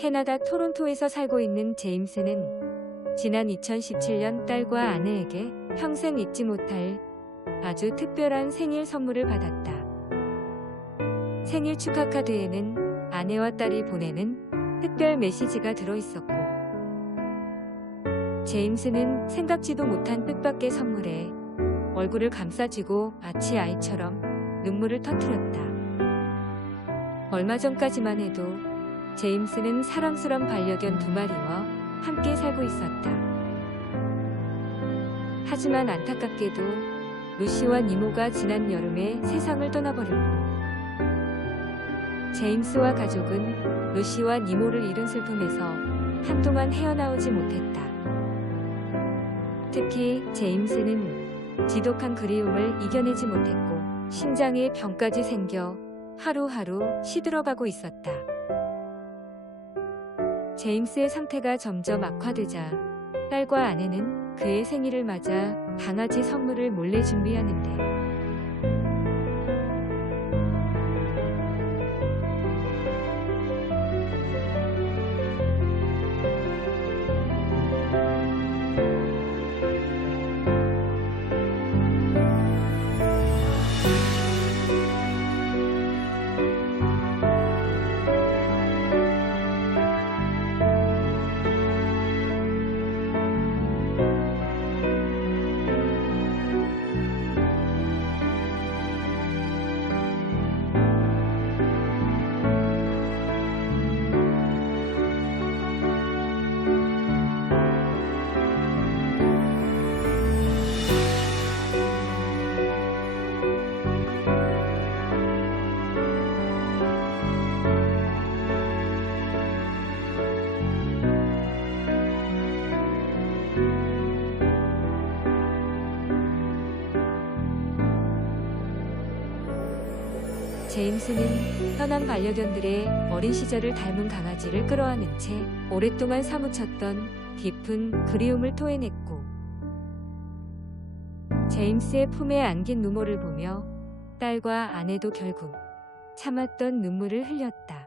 캐나다 토론토에서 살고 있는 제임스는 지난 2017년 딸과 아내에게 평생 잊지 못할 아주 특별한 생일 선물을 받았다. 생일 축하 카드에는 아내와 딸이 보내는 특별 메시지가 들어 있었고, 제임스는 생각지도 못한 뜻밖의 선물에 얼굴을 감싸쥐고 마치 아이처럼 눈물을 터뜨렸다. 얼마 전까지만 해도 제임스는 사랑스런 반려견 두 마리와 함께 살고 있었다. 하지만 안타깝게도 루시와 니모가 지난 여름에 세상을 떠나버렸고 제임스와 가족은 루시와 니모를 잃은 슬픔에서 한동안 헤어나오지 못했다. 특히 제임스는 지독한 그리움을 이겨내지 못했고 심장에 병까지 생겨 하루하루 시들어가고 있었다. 제임스의 상태가 점점 악화되자 딸과 아내는 그의 생일을 맞아 강아지 선물을 몰래 준비하는데 제임스는 현황 반려견들의 어린 시절을 닮은 강아지를 끌어안은 채 오랫동안 사무쳤던 깊은 그리움을 토해냈고 제임스의 품에 안긴 누모를 보며 딸과 아내도 결국 참았던 눈물을 흘렸다.